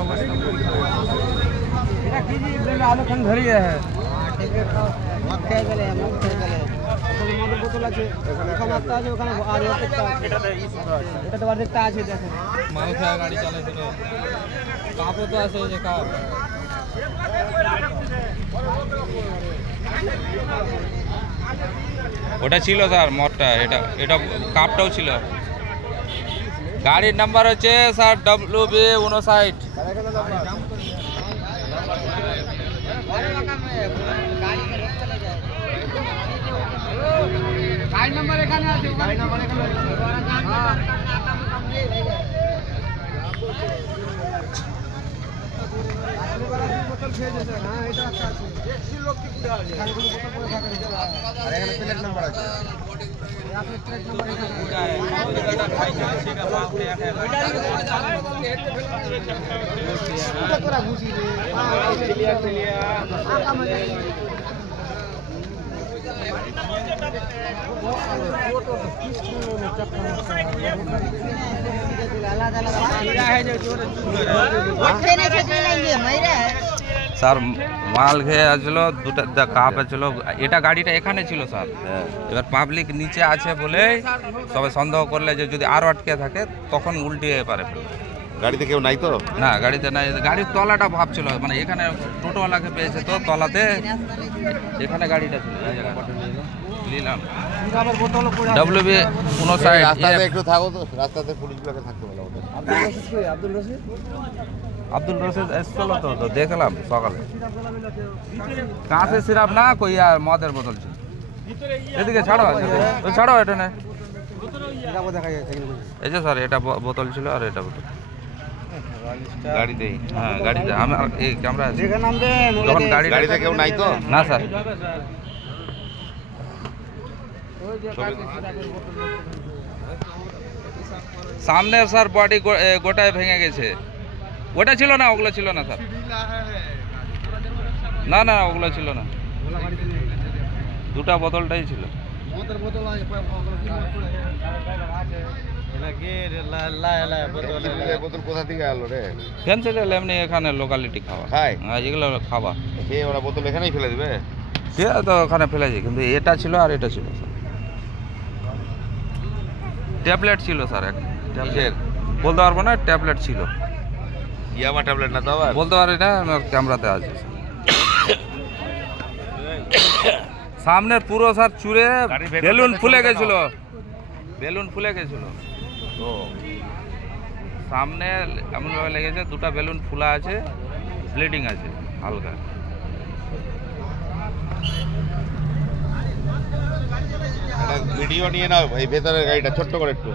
অবস্থা এটা কি জি আলোখান ধরিয়ে হ্যাঁ মদের বোতল আছে এখানে একটা আছে ওখানে আর এটা তো অর্ধেকটা আছে দেখেন মাল খাওয়া গাড়ি চালাইছিল কাপও তো আছে যে কাপ ওটা ছিল স্যার মদটা এটা এটা কাপটাও ছিল গাড়ির নাম্বার হচ্ছে স্যার WB59 গাড়ি নাম্বার এখানে আছে গাড়ি নাম্বার এখানে আছে বোতল খেয়ে যেতে হ্যাঁ এটা একটা আছে দেখছি লোক কি করে আছে এখানে কোনো বোতল পড়ে থাকে আর এখানে প্লেট নাম্বার আছে আপনি প্লেট নাম্বার এখানে এটা খাই না সেটা বাপ রে এটা তোরা ঘুষি রে ক্লিয়ার স্যার মাল খেয়ে আসছিল দুটা কাপ আছিল এটা গাড়িটা এখানে ছিল স্যার এবার পাবলিক নিচে আছে বলে সবাই সন্দেহ করলে যে যদি আরও আটকে থাকে তখন উল্টিয়ে পারে গাড়িতে কেউ নাই তো না গাড়িতে নাই গাড়ির তলাটা ভাবছিল মানে এখানে টোটোওয়ালাকে পেয়েছে তো তলাতে এখানে গাড়িটা ছিল নিলাম WB59 রাস্তাতে একটু থাকো তো রাস্তাতে পুলিশগুলোকে থাকতে বলো আব্দুল রশিদ এসছিল তো দেখলাম সকালে কাঁচের সিরাপ না কই আর মদের বোতল ছিল এদিকে ছাড়ো ছাড়ো এটা না এই যে স্যার এটা বোতল ছিল আর এটা বোতল গাড়িতেই হ্যাঁ গাড়িতে আমার এই ক্যামেরা আছে যখন গাড়িতে কেউ নাই তো না স্যার সামনে স্যার বডি গোটায় ভেঙে গেছে ওটা ছিল না ওগুলো ছিল না স্যার না না ওগুলো ছিল না দুটা বোতলটাই ছিল বোতল কোথা থেকে এলো রে ফ্যান্সি এমনি এখানে লোকালিটি খাওয়া খায় এগুলো খাওয়া খেয়ে ওরা বোতল এখানেই ফেলে দিবে সে তো ওখানে ফেলেছি কিন্তু এটা ছিল আর এটা ছিল স্যার ট্যাবলেট ছিল স্যার কিসের বলতে পারবো না ট্যাবলেট ছিল ইয়াবা ট্যাবলেট না তো আবার বলতে পারি না আমার ক্যামেরাতে আছে সামনের পুরো স্যার চুরে বেলুন ফুলে গেছিল ও সামনে এমনভাবে লেগেছে দুটা বেলুন ফুলা আছে ব্লিডিং আছে হালকা একটা ভিডিও নিয়ে নাও এই ভেতরের গাড়িটা ছোট্ট করে একটু